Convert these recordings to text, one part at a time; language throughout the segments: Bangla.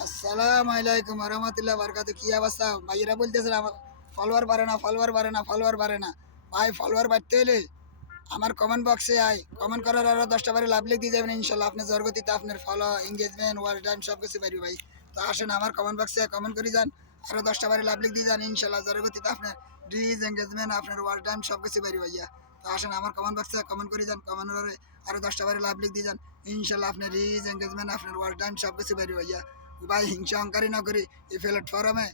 আসসালামু আলাইকুম রহমতুল্লাহ বরকাত। কি অবস্থা ভাইয়েরা? বলতেছেন আমার ফলোয়ার বাড়ে না, ফলোয়ার বাড়ে না, ফলোয়ার বাড়ে না। ভাই ফলোয়ার বাড়তে হলে আমার কমেন্ট বক্সে আয়, কমেন্ট করার আরো 10টা বারে লাভ লিখ দিয়ে যাবেন। ইনশাল্লাহ আপনার জরগতিতে আপনার ফলো, এঙ্গেজমেন্ট, ওয়াল টাইম সব কিছু পাইবে ভাই। তো আসেন আমার কমেন্ট বক্সে কমেন্ট করে যান, আরো 10টা বারে লাভ লিখ দিয়ে যান। ইনশাল্লাহ জরগতিতে আপনার রিচ, এঙ্গেজমেন্ট, আপনার ওয়াল টাইম সব কিছু পাইবে ভাইয়া। তো আসেন আমার কমেন্ট বক্সে কমেন্ট করে যান, কমেন্ট আরো 10টা বারে লাভ লিখ দিয়ে যান। ইনশাল্লাহ আপনার রিচ, এঙ্গেজমেন্ট, আপনার ওয়াল টাইম সব কিছু পাইবে ভাইয়া। ভাই হিংসা অহংকারী না করি এই প্ল্যাটফর্মে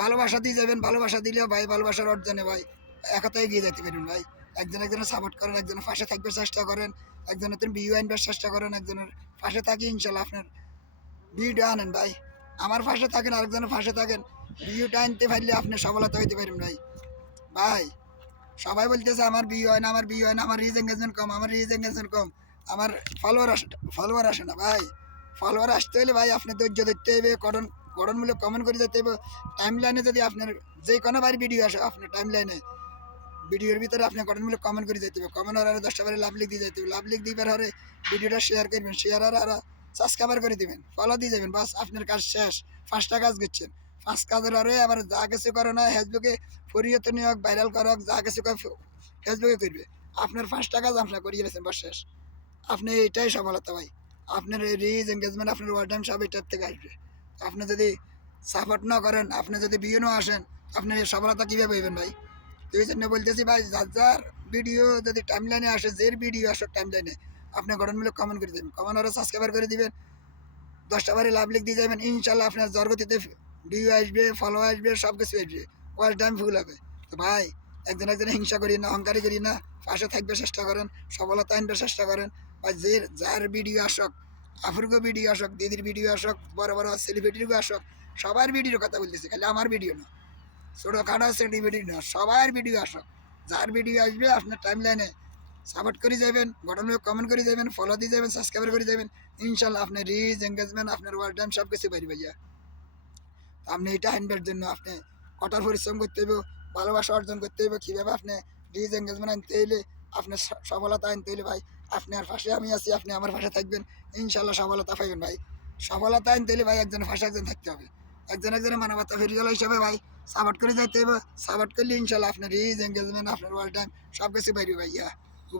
ভালোবাসা দিয়ে যাবেন। ভালোবাসা দিলেও ভাই ভালোবাসার অর্জনে ভাই একতায় এগিয়ে যেতে পারবেন ভাই। একজনের সাপোর্ট করেন, একজনের পাশে থাকবার চেষ্টা করেন, একজনের তুমি ভিউ আনবার চেষ্টা করেন, একজনের পাশে থাকি ইনশাল্লাহ আপনার ভিউটা আনেন ভাই। আমার পাশে থাকেন, আরেকজনের পাশে থাকেন, ভিউটা আনতে পারলে আপনি সফলতা হইতে পারবেন ভাই। ভাই সবাই বলতেছে আমার ভিউ হয় না, আমার ভিউ হয় না, আমার রিচ এঙ্গেজমেন্ট কম, আমার রিচ এঙ্গেজমেন্ট কম, আমার ফলোয়ার আসে না ভাই। ফলোয়ার আসতে হলে ভাই আপনি ধৈর্য ধরতে হবে, গঠনমূলক কমেন্ট করে যেতে হবে। টাইম লাইনে যদি আপনার যে কোনো বার ভিডিও আসে, আপনার টাইম লাইনে ভিডিওর ভিতরে আপনি গঠনমূলক কমেন্ট করে যেতে হবে। কমেন্ট আর 10টা বারে লাভ লিখ দিয়ে যেতে হবে। লাভ লিখ দিবার হরে ভিডিওটা শেয়ার করবেন, শেয়ার আর সাবস্ক্রাইবার করে দিবেন, ফলো দিয়ে যাবেন। বাস আপনার কাজ শেষ। 5টা কাজ করছেন, 5 কাজের আরে আবার যা কিছু করে না ফেসবুকে ফরিয়ত নিয়োগ ভাইরাল করক, যা কিছু ফেসবুকে করবে। আপনার 5টা কাজ আপনার করিয়ে গেছেন, বাস শেষ। আপনি এটাই সফলতা ভাই। আপনার রিচ, এঙ্গেজমেন্ট, আপনার ওয়ার টাইম সব এটার থেকে আসবে। আপনি যদি সাপোর্ট না করেন, আপনি যদি বিয়ে না আসেন, আপনি সফলতা কীভাবে হইবেন ভাই? তো এই জন্য বলতেছি ভাই, যার যার ভিডিও যদি টাইম লাইনে আসে, যে ভিডিও আসে টাইম লাইনে, আপনি গঠনমূলক কমেন্ট করে দেবেন, কমেন্ট আরও সাবস্ক্রাইবার করে দিবেন, 10টা বারে লাভ লিখ দিয়ে যাবেন। ইনশাল্লাহ আপনার জরগতিতে ভিউ আসবে, ফলো আসবে, সব কিছু আসবে, ওয়াল টাইম ফুল হবে। তো ভাই একজনে হিংসা করি না, অহংকারী করি না, পাশে থাকবে চেষ্টা করেন, সফলতা আনবে চেষ্টা করেন। বা যে যার ভিডিও আসক, আফুরগো ভিডিও আসক, দিদির ভিডিও আসক, বড় বড় সেলিব্রিটিরও আসক, সবার ভিডিওর কথা বলতেছি, খালি আমার ভিডিও না, ছোটোখাটো সেলিব্রিটি না, সবার ভিডিও আসক। যার ভিডিও আসবে আপনার টাইম লাইনে সাপোর্ট করে যাবেন, গঠনমূলক কমেন্ট করে যাবেন, ফলো দিয়ে যাবেন, সাবস্ক্রাইব করে যাবেন। ইনশাল্লাহ আপনার রিচ, এঙ্গেজমেন্ট, আপনার ওয়াল টাইম সব কিছু পারি ভাইয়া। আপনি এটা আনবার জন্য আপনি কঠোর পরিশ্রম করতে হবে, ভালোবাসা অর্জন করতে হবে। কীভাবে আপনি রিচ, এঙ্গেজমেন্ট আনতে হলে, আপনার সফলতা আনতে হলে ভাই আপনার পাশে আমি আছি, আপনি আমার পাশে থাকবেন, ইনশাল্লাহ সফলতা পাইবেন ভাই। সফলতা আনতে হলে ভাই একজনের পাশে একজন থাকতে হবে, একজনের মানবতা ফেরিওয়ালা হিসাবে ভাই সাপোর্ট করে যাইতে হবে। সাপোর্ট করলে ইনশাল্লাহ আপনার রিচ, এঙ্গেজমেন্ট, আপনার ওয়াল টাইম সব কিছু পাইবে ভাইয়া।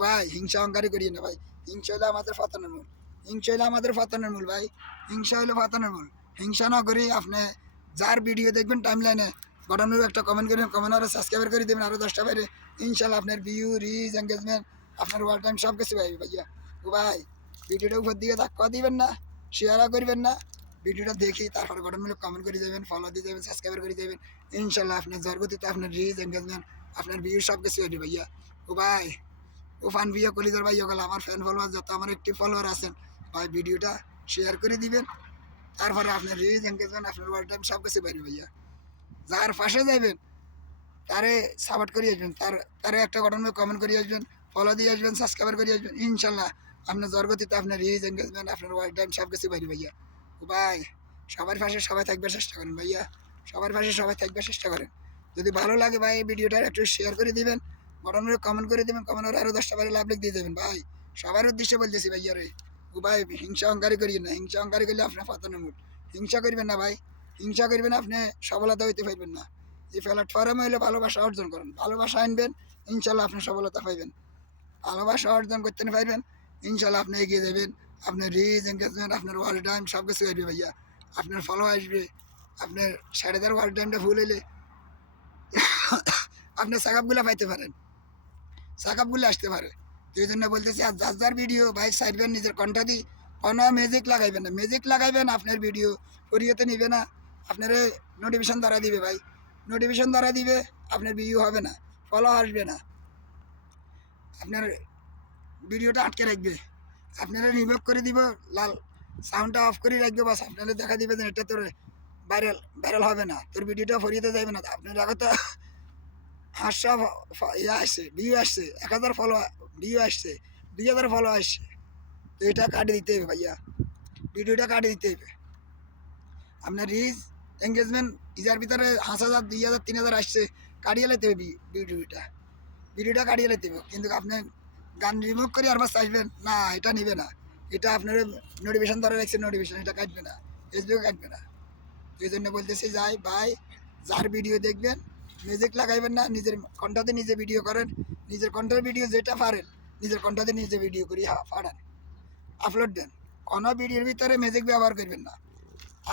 ভাই হিংসা অহংকারী করিয়ে না ভাই। হিংসা হলে আমাদের পতনের মূল, হিংসা হলে আমাদের পতনের মূল ভাই। হিংসা হলে পতনের মূল। হিংসা না করি আপনি যার ভিডিও দেখবেন টাইম লাইনে গঠনমূলক একটা কমেন্ট করবেন, কমেন্ট আরও সাবস্ক্রাইব করে দেবেন, আরও 10টা বাইরে ইনশাল্লাহ আপনার ভিউ, রিচ, এঙ্গেজমেন্ট, আপনার ওয়াল টাইম সব কিছু পাইবে ভাইয়া। ও ভাই ভিডিওটা উপর দিকে ধাক্কা দিবেন না, শেয়ারও করবেন না, ভিডিওটা দেখি তারপরে গঠনমূলক কমেন্ট করে যাবেন, ফলো দিয়ে যাবেন, সাবস্ক্রাইব করে যাবেন। ইনশাল্লাহ আপনার জরগতিতে আপনার রিচ, এঙ্গেজমেন্ট, আপনার ভিউ সব কিছু হইবে ভাইয়া। ও ভাই ও ফান ভিয়া কলিজার ভাই ওগুলো আমার ফ্যান ফলোয়ার যত আমার একটি ফলোয়ার আছেন ভাই, ভিডিওটা শেয়ার করে দিবেন, তারপরে আপনার রিচ, এঙ্গেজমেন্ট, আপনার ওয়াল টাইম সব কিছু পাইবে ভাইয়া। যার পাশে যাবেন তারে সাপোর্ট করে আসবেন, তারে একটা গঠনমূলক কমেন্ট করে আসবেন, ফলো দিয়ে আসবেন, সাবস্ক্রাইবার করে আসবেন। ইনশাল্লাহ আপনার জরগতিতে আপনার রিচ, এঙ্গেজমেন্ট, আপনার ওয়াল টাইম সব কিছু পাইবে ভাইয়া। ও ভাই সবার পাশে সবাই থাকবার চেষ্টা করেন ভাইয়া, সবার পাশে সবাই থাকবার চেষ্টা করেন। যদি ভালো লাগে ভাই ভিডিওটা একটু শেয়ার করে দিবেন, গঠনমূলক কমেন্ট করে দেবেন, কমেন্ট আরও 10টা বারে লাভ লিখ দিয়ে দেবেন ভাই। সবার উদ্দেশ্যে বলতেছি ভাইয়া রে। ও ভাই হিংসা অহংকারী করিয়ে না, হিংসা অহংকারী করলে আপনার পতনের মূল। হিংসা করবেন না ভাই, হিংসা করবেন আপনি সফলতা হইতে পারবেন না। এই প্ল্যাটফর্মে হলে ভালোবাসা অর্জন করেন, ভালোবাসা আনবেন, ইনশাল্লাহ আপনি সফলতা পাইবেন। ভালোবাসা অর্জন করতে পারবেন, ইনশাল্লাহ আপনি এগিয়ে যাবেন। আপনার রিচ, এঙ্গেজমেন্ট, আপনার ওয়াল টাইম সব কিছু আসবে ভাইয়া। আপনার ফলো আসবে, আপনার 10.5 ওয়াল টাইমটা ফুল হইলে আপনার সাকাপগুলো পাইতে পারেন, সাকাপগুলো আসতে পারে। তো এই জন্য বলতেছি আর যার যার ভিডিও ভাই সাইডবেন নিজের কণ্ঠা দিয়ে, কোনো ম্যাজিক লাগাইবেন না, ম্যাজিক লাগাইবেন আপনার ভিডিও ফরিয়েতে নিবে না, আপনার নোটিফিকেশন দ্বারা দিবে ভাই, নোটিফিকেশন দ্বারা দিবে, আপনার ভিউ হবে না, ফলো আসবে না, আপনার ভিডিওটা আটকে রাখবে, আপনারা রিমুভ করে দিব, লাল সাউন্ডটা অফ করে রাখবে, বাস আপনারা দেখা দিবে যে এটা তোর ভাইরাল ভাইরাল হবে না, তোর ভিডিওটা ফরিয়েতে যাবে না। আপনার আগে তো 500 ইয়ে আসছে, ভিউ আসছে, 1000 ফলো ভিউ আসছে, 2000 ফলো আসছে। তো এটা কাটিয়ে দিতে হবে ভাইয়া, ভিডিওটা কাটিয়ে দিতে হবে। আপনার রিচ, এঙ্গেজমেন্ট ইজার ভিতরে 5000, 2000, 3000 আসছে, কাটিয়ে লাইতে হবে ভিডিওটা কাটিয়ে লাইতে হবে। কিন্তু আপনি গান রিমুভ করে আর বাস আসবেন না, এটা নিবে না, এটা আপনার নোটিফিকেশন ধরে রাখছে, নোটিফিকেশন এটা কাটবে না। ফেসবুকে কাটবে না। এই জন্য বলতেছি যাই ভাই, যার ভিডিও দেখবেন মিউজিক লাগাইবেন না, নিজের কণ্ঠতে নিজে ভিডিও করেন, নিজের কণ্ঠের ভিডিও যেটা পারেন নিজের কণ্ঠতে নিজে ভিডিও করি পাঠান, আপলোড দেন। কোনো ভিডিওর ভিতরে মিউজিক ব্যবহার করবেন না।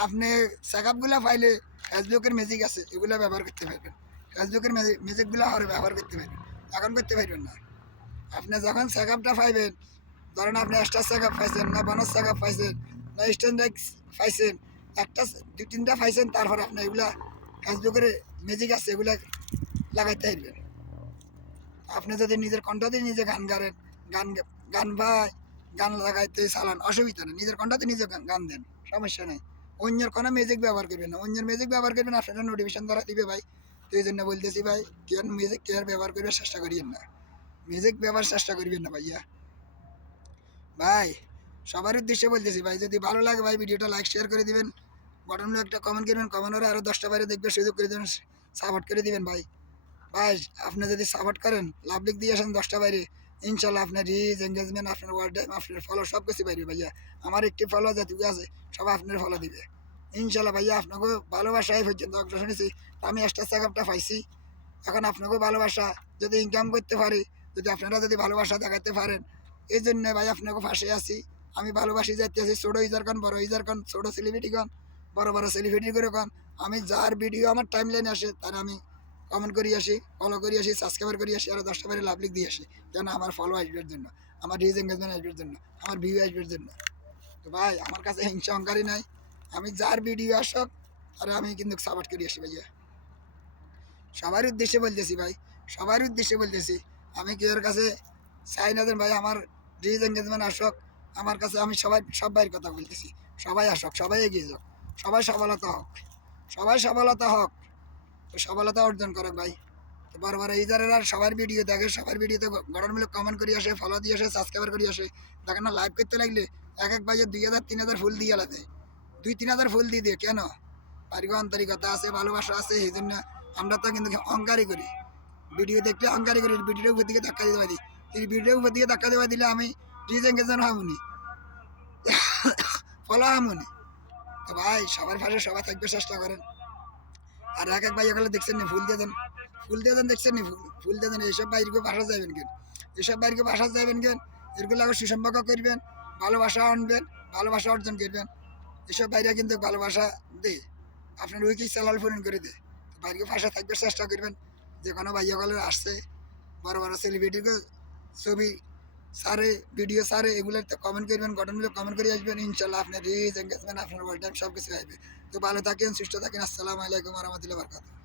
আপনি চেকআপগুলো পাইলে ফেসবুকের মিউজিক আছে, এগুলো ব্যবহার করতে পারবেন। ফেসবুকের মিউজিকগুলো আর ব্যবহার করতে পারবেন, এখন করতে পারবেন না। আপনি যখন চেকআপটা পাইবেন, ধরেন আপনি স্টার চেকআপ পাইছেন, না বনাস চেকআপ পাইছেন, না স্ট্যান্ডার্ড পাইছেন, একটা দুই তিনটা পাইছেন, তারপর আপনি এগুলা ফেসবুকের মিউজিক আছে এগুলা লাগাইতে পারবেন। আপনি যদি নিজের কণ্ঠতে নিজে গান গান গান গান ভাই গান লাগাইতে চালান, অসুবিধা নেই, নিজের কণ্ঠতে নিজে গান দেন, সমস্যা নেই। অন্যের কোনো মিউজিক ব্যবহার করবেন না, অন্যের মিউজিক ব্যবহার করবেন আপনারা নোটিফিকেশন ধরা দিবে ভাই। তো এই জন্য বলতেছি ভাই, কেয়ার মিউজিক কেয়ার ব্যবহার করবে চেষ্টা করিয়েন না, মিউজিক ব্যবহার চেষ্টা করবেন না ভাইয়া। ভাই সবার উদ্দেশ্যে বলতেছি ভাই, যদি ভালো লাগে ভাই ভিডিওটা লাইক শেয়ার করে দিবেন, বটন একটা কমেন্ট করবেন, কমেন্ট আরও 10টা বাইরে দেখবে সুযোগ করে দেবেন, সাপোর্ট করে দিবেন ভাই। ভাই আপনি যদি সাপোর্ট করেন, লাভ লিখ দিয়ে আসেন 10টা বাইরে, ইনশাল্লাহ আপনার রিচ এঙ্গেজমেন্ট আপনার ওয়ার্ড টাইম আপনার ফলো সব কিছু বাইরে ভাইয়া। আমার একটি ফলো যেটুকু আছে সব আপনার ফলো দিবে ইনশাল্লাহ ভাইয়া। আপনাকে ভালোবাসা এই পর্যন্ত শুনেছি, আমি এক্সট্রা চেকআপটা পাইছি, এখন আপনাকেও ভালোবাসা যদি ইনকাম করতে পারি, যদি আপনারা যদি ভালোবাসা দেখাতে পারেন, এই জন্য ভাই আপনাকে পাশে আছি। আমি ভালোবাসি যাইতে আছি, ছোটো ইজার কন বড় ইজার কন, ছোটো সেলিব্রিটি কন বড় বড় সেলিব্রিটি করে কন, আমি যার ভিডিও আমার টাইম লাইনে আসে তার আমি কমেন্ট করি আসি, ফলো করি আসি, সাবস্ক্রাইবার করি আসি, আরও 10টা বাইরে লাভ লিখ দিয়ে আসি, কেন আমার ফলো আসবার জন্য, আমার রিচ এঙ্গেজমেন্ট আসবার জন্য, আমার ভিউ আসবার জন্য। তো ভাই আমার কাছে হিংসা অহংকারই নাই, আমি যার ভিডিও আসক আর আমি কিন্তু সাপোর্ট করি আসি ভাইয়া। সবার উদ্দেশ্যে বলতেছি ভাই, সবার উদ্দেশ্যে বলতেছি, আমি কেউর কাছে চাই না যে ভাই আমার রিচ এঙ্গেজমেন্ট আসক আমার কাছে, আমি সব ভাইয়ের কথা বলতেছি, সবাই আসক, সবাই এগিয়ে যাক, সবাই সফলতা হোক, সবাই সফলতা হোক, তো সফলতা অর্জন করুক ভাই। তো বড় বড় ইজারের আর সবার ভিডিও দেখে, সবার ভিডিওতে গঠনমূলক কমেন্ট করে আসে, ফলো দিয়ে আসে, সাবস্ক্রাইবার করে আসে, দেখেন না লাইভ করতে লাগলে এক এক ভাইয়ের 2000 3000 ফুল দিয়ে আলাদা, 2-3000 ফুল দিয়ে দিয়ে কেন? বাড়িগো আন্তরিকতা আছে, ভালোবাসা আছে, এই জন্য আমরা তো কিন্তু অহংকারই করি, ভিডিও দেখলে অহংকারই করি, ভিডিওর উপর দিকে ধাক্কা দিতে পারি, এই ভিডিওর উপর দিকে ধাক্কা দেওয়া দিলে আমি রিচ এঙ্গেজমেন্ট হামুনি, ফলো হামুনি। তো ভাই সবার পাশে সবাই থাকবে চেষ্টা করেন। আর এক এক ভাই ওখানে দেখছেন নি ফুল দিয়ে দেন, ফুল দিয়ে দেন, দেখছেন নি ফুল দিয়ে দেন, এইসব বাইরকে বাসা যাবেন কেন, এইসব বাইরকে বাসা যাবেন কেন, এরগুলো আগে সুসম্পর্ক করবেন, ভালোবাসা আনবেন, ভালোবাসা অর্জন করবেন। এসব বাইরে কিন্তু ভালোবাসা দে, আপনার উইকি চালাল পূরণ করে দে। বাইরে ভাষা থাকবে চেষ্টা করবেন, যে কোনো ভাইয়াগুলো আসছে বড় বড় সেলিব্রিটিকে ছবি সারে ভিডিও সারে এগুলোতে কমেন্ট করবেন, গঠনমূলক কমেন্ট করে আসবেন, ইনশাল্লাহ আপনার রিচ এঙ্গেজমেন্ট আপনার ওয়ার্ল্ড টাইম সব কিছু আসবে। তো ভালো থাকেন, সুস্থ থাকেন, আসসালামু আলাইকুম ওয়া রাহমাতুল্লাহি ওয়া বারাকাতুহু।